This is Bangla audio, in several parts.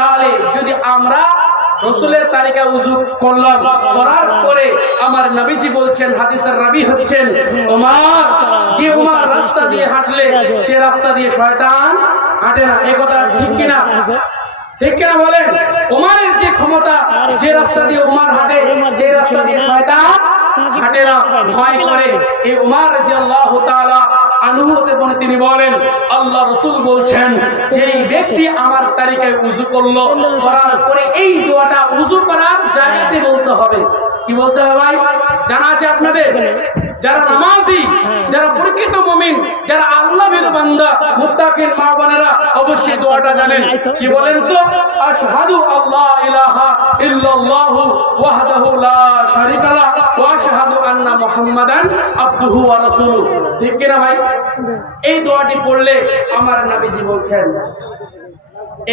তাহলে যদি আমরা রসুলের তারিকা উযু করলাম, করার পরে আমার নবীজি বলছেন, হাদিসের রাবী হচ্ছেন ওমর, যে ওমর রাস্তা দিয়ে হাঁটলে সে রাস্তা দিয়ে শয়তান হাঁটে না। এই কথা ঠিক কিনা? ঠিক কিনা বলেন? ওমরের যে ক্ষমতা, যে রাস্তা দিয়ে ওমর হাঁটে সেই রাস্তা দিয়ে শয়তান হাঁটে না, ভয় করে। এই ওমর রাদিয়াল্লাহু তাআলা আনহু থেকে তিনি বলেন, আল্লাহ রাসূল বলছেন, যেই ব্যক্তি আমার তারিকায় উযু করলো, করার পরে এই দোয়াটা উযু করার জায়গাতে বলতে হবে। কি বলতে হবে ভাই? জানা আছে আপনাদের? যারা নামাজি, যারা প্রকৃত মুমিন, যারা আল্লাহর বান্দা, মুত্তাকিন মা বোনেরা অবশ্যই দোয়াটা জানেন। কি বলেন তো? আশহাদু আল্লা ইলাহা ইল্লাল্লাহু ওয়াহদাহু লা শারীকা লাহু ওয়া আশহাদু আন্না মুহাম্মাদান আবদুহু ওয়া রাসূলুহু। ঠিক কি না ভাই? এই দোয়াটি পড়লে আমার নবীজি বলছেন,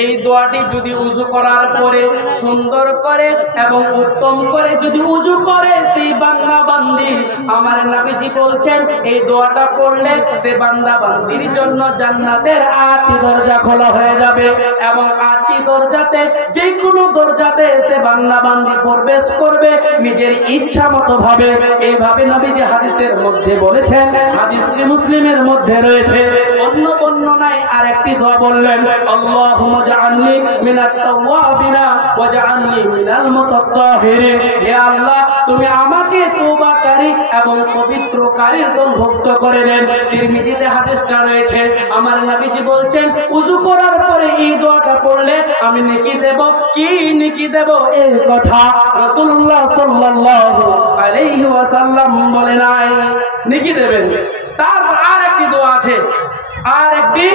এই দোয়াটি যদি উযু করার পরে সুন্দর করে এবং উত্তম করে যদি উযু করে সেই বান্দা বান্দি, আমার নবীজি বলছেন এই দোয়াটা পড়লে সে বান্দা বান্দির জন্য জান্নাতের 8টি দরজা খোলা হয়ে যাবে এবং 8টি দরজাতে যে কোনো দরজাতে সে বান্দা বান্দি প্রবেশ করবে নিজের ইচ্ছা মতো ভাবে। এইভাবে নবীজি হাদিসের মধ্যে বলেছেন, হাদিসটি মুসলিমের মধ্যে রয়েছে। অন্য বর্ণনায় আরেকটি দোয়া বললেন, আল্লাহুম্মা জাআলনি মিনাত তাওয়াবিনা ওয়াজআলনি মিনাল মুতাত্তাহিরিন। হে আল্লাহ, তুমি আমাকে তওবাকারী এবং পবিত্রকারীর দলভুক্ত করে দেন। তিরমিজিতে হাদিসটা রয়েছে, আমার নবীজি বলছেন ওযু করার পরে এই দোয়াটা পড়লে আমি নেকি দেব। কি নেকি দেব? এই কথা রাসূলুল্লাহ সাল্লাল্লাহু আলাইহি ওয়াসাল্লাম বলে নাই, নেকি দেবেন। তারপর আরেকটি দোয়া আছে, আর একটি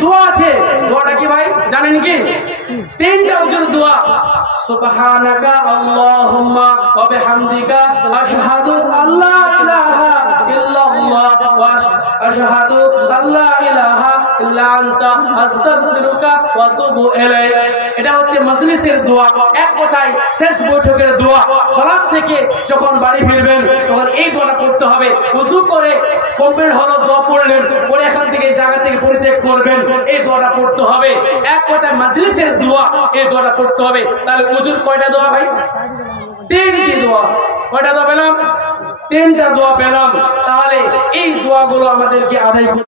দোয়া আছে। দোয়াটা কি ভাই জানেন কি? 3টা উজুর দোয়া। সুবহানাকা আল্লাহুম্মা ওয়া বিহামদিকা আশহাদু আল্লা ইলাহা ইল্লাল্লাহ ওয়া আশহাদু আল্লা ইলাহা ইল্লা আনতা আস্তাগফিরুকা ওয়া আতুবু ইলাইক। এটা হচ্ছে মজলিসের দোয়া, এক কথায় শেষ বৈঠকের দোয়া। সালাত থেকে যখন বাড়ি ফিরবেন তখন এই দোয়াটা পড়তে হবে। ওযু করে কমপ্লিট হলো, দোয়া পড়লেন, পরে এখান থেকে জায়গা থেকে পরিত্যাগ করবেন, এই দোয়াটা পড়তে হবে। এক কথায় মজলিসের দোয়া, এই দোয়াটা পড়তে হবে। তাহলে ওযুর কয়টা দোয়া ভাই? 3টি দোয়া। কয়টা দোয়া পেলাম? 3টা দোয়া পেলাম। তাহলে এই দোয়াগুলো আমাদেরকে আদায়